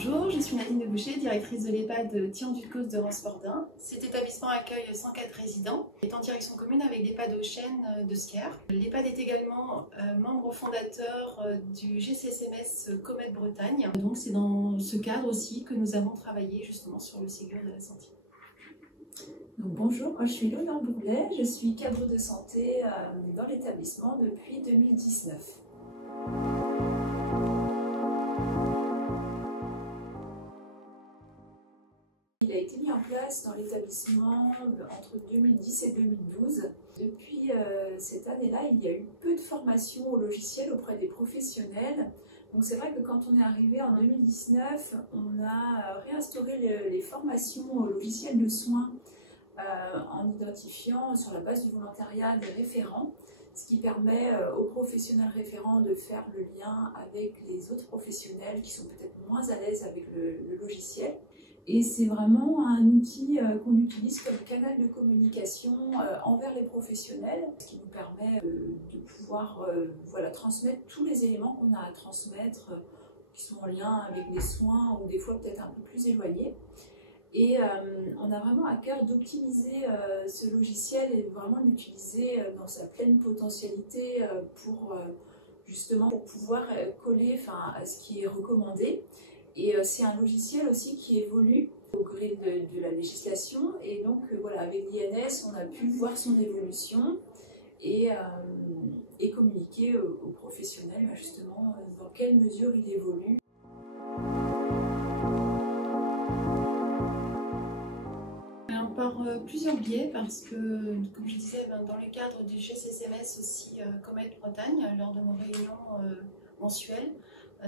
Bonjour, je suis Nadine Deboucher, directrice de l'EHPAD Thion-Dutcos de Rospordin. Cet établissement accueille 104 résidents et est en direction commune avec l'EHPAD Auchène de Sker. L'EHPAD est également membre fondateur du GCSMS Comet Bretagne. Donc c'est dans ce cadre aussi que nous avons travaillé justement sur le Ségur de la santé. Donc, bonjour, moi je suis Laure Bourlet, je suis cadre de santé dans l'établissement depuis 2019. Il a été mis en place dans l'établissement entre 2010 et 2012. Depuis cette année-là, il y a eu peu de formation au logiciel auprès des professionnels. Donc c'est vrai que quand on est arrivé en 2019, on a réinstauré les formations au logiciel de soins en identifiant sur la base du volontariat des référents, ce qui permet aux professionnels référents de faire le lien avec les autres professionnels qui sont peut-être moins à l'aise avec le logiciel. Et c'est vraiment un outil qu'on utilise comme canal de communication envers les professionnels, ce qui nous permet de pouvoir transmettre tous les éléments qu'on a à transmettre, qui sont en lien avec les soins ou des fois peut-être un peu plus éloignés. Et on a vraiment à cœur d'optimiser ce logiciel et vraiment l'utiliser dans sa pleine potentialité justement pour pouvoir coller à ce qui est recommandé. Et c'est un logiciel aussi qui évolue au gré de la législation. Et donc avec l'INS, on a pu voir son évolution et communiquer aux professionnels justement dans quelle mesure il évolue. Par plusieurs biais, parce que, comme je disais, dans le cadre du GCSMS aussi Comet Bretagne, lors de nos réunions mensuelles,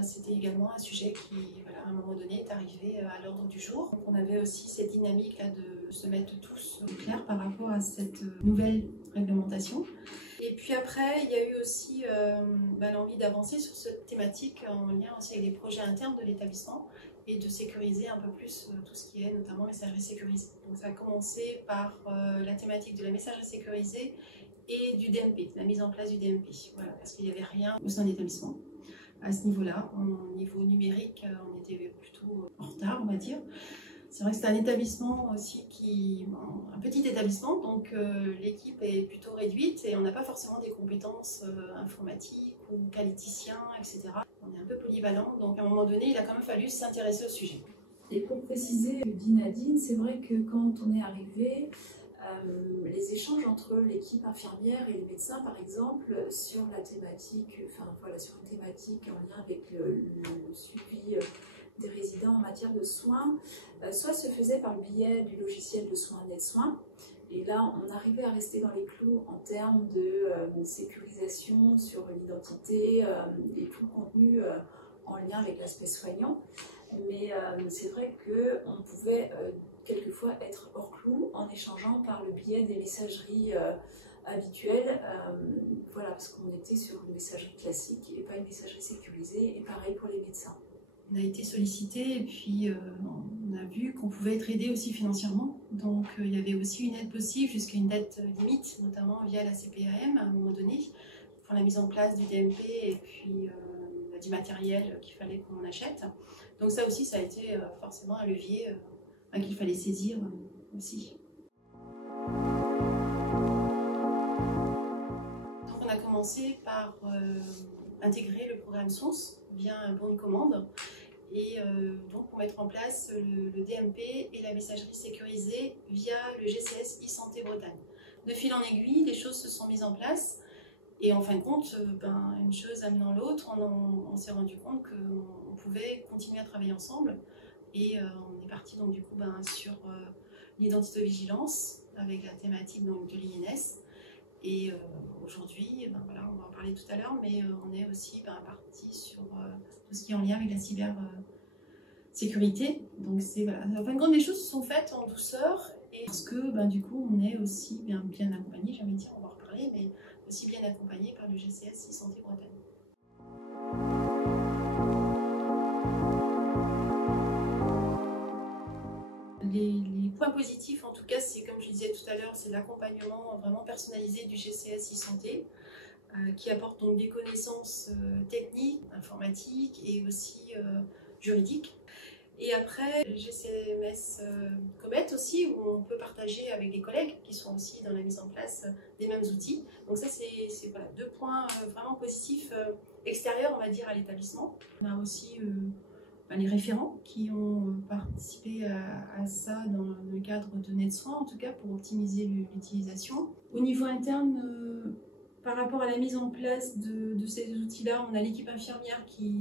c'était également un sujet qui, à un moment donné, est arrivé à l'ordre du jour. Donc, on avait aussi cette dynamique-là de se mettre tous au clair par rapport à cette nouvelle réglementation. Et puis après, il y a eu aussi l'envie d'avancer sur cette thématique en lien aussi avec les projets internes de l'établissement et de sécuriser un peu plus tout ce qui est notamment messagerie sécurisée. Donc ça a commencé par la thématique de la messagerie sécurisée et du DMP, la mise en place du DMP. Voilà, parce qu'il n'y avait rien au sein de l'établissement à ce niveau-là. Au niveau numérique, on était plutôt en retard, on va dire. C'est vrai que c'est un établissement aussi un petit établissement, donc l'équipe est plutôt réduite et on n'a pas forcément des compétences informatiques ou qualiticiens, etc. On est un peu polyvalent, donc à un moment donné, il a quand même fallu s'intéresser au sujet. Et pour préciser, dit Nadine, c'est vrai que quand on est arrivé, les échanges entre l'équipe infirmière et les médecins, par exemple, sur la thématique, sur une thématique en lien avec le suivi des résidents en matière de soins, soit se faisait par le biais du logiciel de soins NetSoins, et là on arrivait à rester dans les clous en termes de sécurisation sur l'identité et tout le contenu en lien avec l'aspect soignant, mais c'est vrai qu'on pouvait quelquefois être hors clou en échangeant par le biais des messageries habituelles, parce qu'on était sur une messagerie classique et pas une messagerie sécurisée, et pareil pour les médecins. On a été sollicité et puis on a vu qu'on pouvait être aidé aussi financièrement. Donc il y avait aussi une aide possible jusqu'à une dette limite, notamment via la CPAM à un moment donné, pour la mise en place du DMP et puis du matériel qu'il fallait qu'on achète. Donc ça aussi, ça a été forcément un levier qu'il fallait saisir aussi. Donc on a commencé par intégrer le programme SONS via un bon de commande et donc pour mettre en place le DMP et la messagerie sécurisée via le GCS e-Santé Bretagne. De fil en aiguille, les choses se sont mises en place et en fin de compte, une chose amenant l'autre, on s'est rendu compte qu'on pouvait continuer à travailler ensemble et on est parti donc du coup sur l'identité-vigilance avec la thématique donc, de l'INS. Et aujourd'hui, on va en parler tout à l'heure, mais on est aussi parti sur tout ce qui est en lien avec la cybersécurité. Donc c'est en fin de compte, les choses se sont faites en douceur et parce que du coup, on est aussi bien accompagné, j'ai envie de dire, on va en reparler, mais aussi bien accompagné par le GCS e-Santé Bretagne. Les points positifs, en tout cas, c'est comme je disais tout à l'heure, c'est l'accompagnement vraiment personnalisé du GCS e-Santé qui apporte donc des connaissances techniques, informatiques et aussi juridiques. Et après, GCMS Comet aussi, où on peut partager avec des collègues qui sont aussi dans la mise en place des mêmes outils. Donc ça, c'est voilà, 2 points vraiment positifs extérieurs, on va dire, à l'établissement. On a aussi les référents qui ont participé à ça dans le cadre de NetSoin, en tout cas pour optimiser l'utilisation. Au niveau interne, par rapport à la mise en place de ces outils-là, on a l'équipe infirmière qui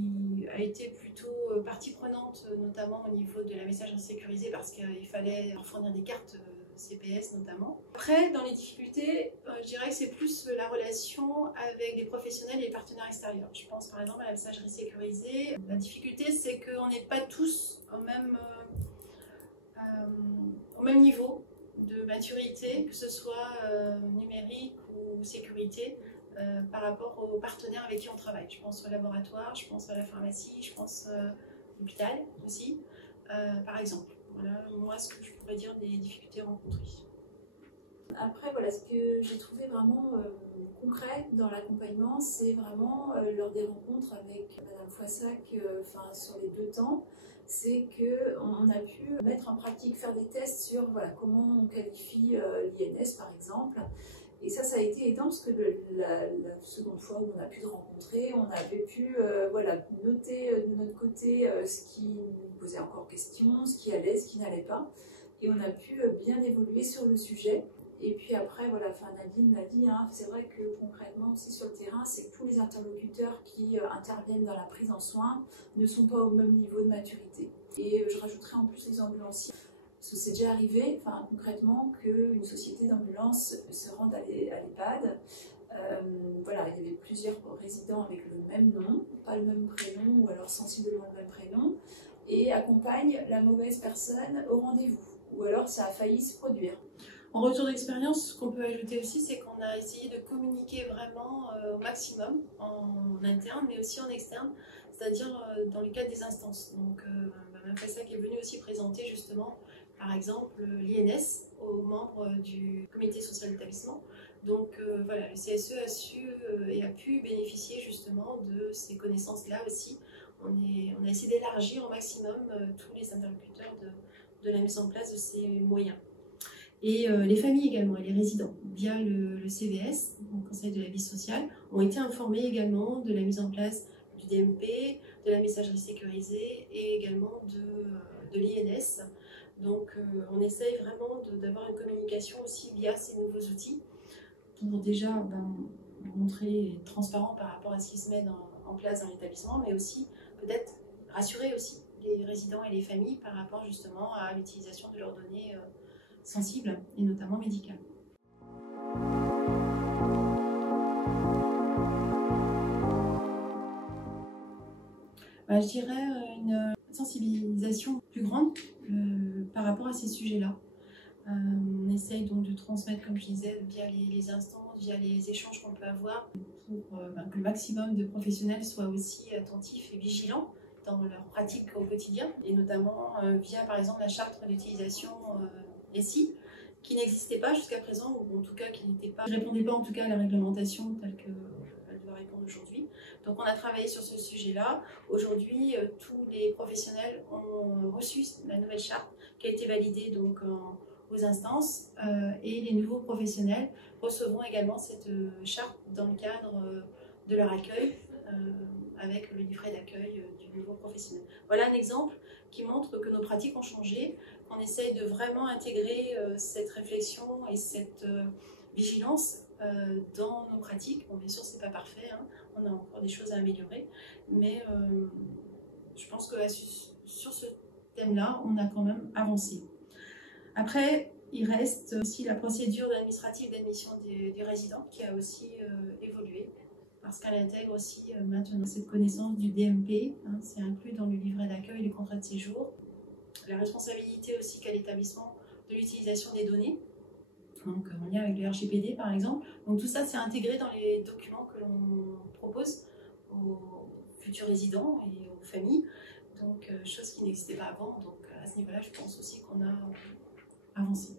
a été plutôt partie prenante, notamment au niveau de la messagerie sécurisée, parce qu'il fallait leur fournir des cartes CPS notamment. Après, dans les difficultés, je dirais que c'est plus la relation avec les professionnels et les partenaires extérieurs. Je pense par exemple à la messagerie sécurisée. La difficulté, c'est qu'on n'est pas tous au même niveau de maturité, que ce soit numérique ou sécurité, par rapport aux partenaires avec qui on travaille. Je pense au laboratoire, je pense à la pharmacie, je pense à l'hôpital aussi, par exemple. Voilà, moi, ce que je pourrais dire des difficultés rencontrées. Après, voilà, ce que j'ai trouvé vraiment concret dans l'accompagnement, c'est vraiment lors des rencontres avec Madame Foissac sur les 2 temps, c'est qu'on a pu mettre en pratique, faire des tests sur voilà, comment on qualifie l'INS par exemple. Et ça a été aidant parce que la seconde fois où on a pu se rencontrer, on avait pu voilà, noter de notre côté ce qui nous posait encore question, ce qui allait, ce qui n'allait pas. Et on a pu bien évoluer sur le sujet. Et puis après, voilà, Nadine l'a dit, hein, c'est vrai que concrètement aussi sur le terrain, c'est que tous les interlocuteurs qui interviennent dans la prise en soin ne sont pas au même niveau de maturité. Et je rajouterai en plus les ambulanciers. Parce que c'est déjà arrivé, concrètement, qu'une société d'ambulance se rende à l'EHPAD. Voilà, il y avait plusieurs résidents avec le même nom, pas le même prénom, ou alors sensiblement le même prénom, et accompagne la mauvaise personne au rendez-vous. Ou alors ça a failli se produire. En retour d'expérience, ce qu'on peut ajouter aussi, c'est qu'on a essayé de communiquer vraiment au maximum en interne, mais aussi en externe, c'est-à-dire dans le cadre des instances. Donc, Mme Foissac est venue aussi présenter justement, par exemple, l'INS aux membres du comité social d'établissement. Donc voilà, le CSE a su et a pu bénéficier justement de ces connaissances-là aussi. On a essayé d'élargir au maximum tous les interlocuteurs de la mise en place de ces moyens. Et les familles également, et les résidents, via le CVS, le Conseil de la vie sociale, ont été informés également de la mise en place du DMP, de la messagerie sécurisée et également de l'INS. Donc on essaye vraiment d'avoir une communication aussi via ces nouveaux outils pour déjà montrer être transparent par rapport à ce qui se met en place dans l'établissement, mais aussi peut-être rassurer aussi les résidents et les familles par rapport justement à l'utilisation de leurs données sensibles et notamment médicales. Je dirais une sensibilisation plus grande par rapport à ces sujets-là. On essaye donc de transmettre, comme je disais, via les instances, via les échanges qu'on peut avoir, pour que le maximum de professionnels soient aussi attentifs et vigilants dans leur pratique au quotidien, et notamment via par exemple la charte d'utilisation SI, qui n'existait pas jusqu'à présent, ou en tout cas qui ne répondait pas en tout cas à la réglementation telle qu'elle doit répondre aujourd'hui. Donc on a travaillé sur ce sujet-là. Aujourd'hui, tous les professionnels ont reçu la nouvelle charte qui a été validée donc aux instances, et les nouveaux professionnels recevront également cette charte dans le cadre de leur accueil, avec le livret d'accueil du nouveau professionnel. Voilà un exemple qui montre que nos pratiques ont changé, qu'on essaye de vraiment intégrer cette réflexion et cette vigilance dans nos pratiques. Bon, bien sûr, c'est pas parfait, hein, on a encore des choses à améliorer, mais je pense que sur ce thème-là, on a quand même avancé. Après, il reste aussi la procédure administrative d'admission des résidents qui a aussi évolué, parce qu'elle intègre aussi maintenant cette connaissance du DMP, hein, c'est inclus dans le livret d'accueil et le contrat de séjour. La responsabilité aussi qu'a l'établissement de l'utilisation des données, donc en lien avec le RGPD par exemple. Donc tout ça c'est intégré dans les documents que l'on propose aux futurs résidents et aux familles, donc chose qui n'existait pas avant. Donc à ce niveau-là, je pense aussi qu'on a avancé.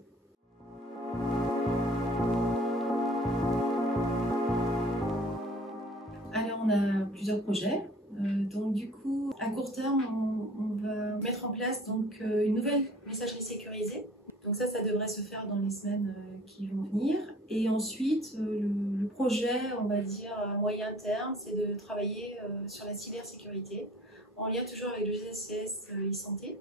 Alors on a plusieurs projets. Donc du coup, à court terme, on va mettre en place donc, une nouvelle messagerie sécurisée. Donc ça devrait se faire dans les semaines qui vont venir. Et ensuite, le projet, on va dire, à moyen terme, c'est de travailler sur la cybersécurité, en lien toujours avec le GCS e-santé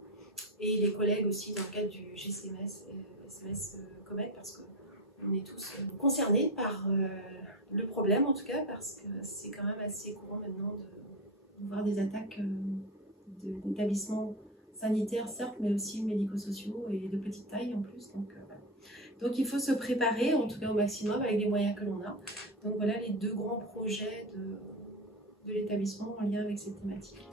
et les collègues aussi dans le cadre du GCMS et SMS Comet, parce qu'on est tous concernés par le problème, en tout cas, parce que c'est quand même assez courant maintenant de voir des attaques d'établissements sanitaires, certes, mais aussi médico-sociaux et de petite taille en plus. Donc il faut se préparer, en tout cas au maximum, avec les moyens que l'on a. Donc voilà les deux grands projets de l'établissement en lien avec cette thématique.